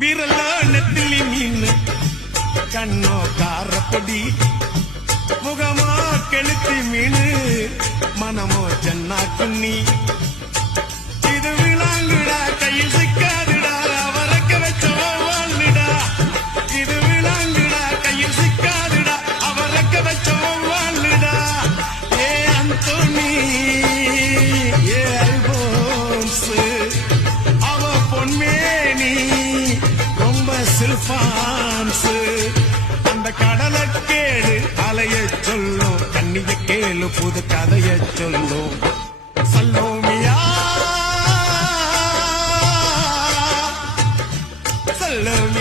விரலோ நெத்திலி மீன் கண்ணோ காரப்பொடி முகமோ கெளுத்தி மீன் மனமோ ஜன்னா குன்னி இது விளாங்குடா கையில் சிக்காதுடா அவரக்க வச்ச வாழ்டா இது விளாங்குடா கையில் சிக்காதுடா அவரக்க வச்ச வாழ்டா ஏ அந்தோனி ஏ அல்போன்ஸ் அவ பொன்மேனி ரொம்ப சில்பான்ஸ் அந்த கடலை கேடு அலைய சொல்லும் கண்ணிய கேளு புது கதைய சொல்லும் சல்லோமியா சல்லோமியா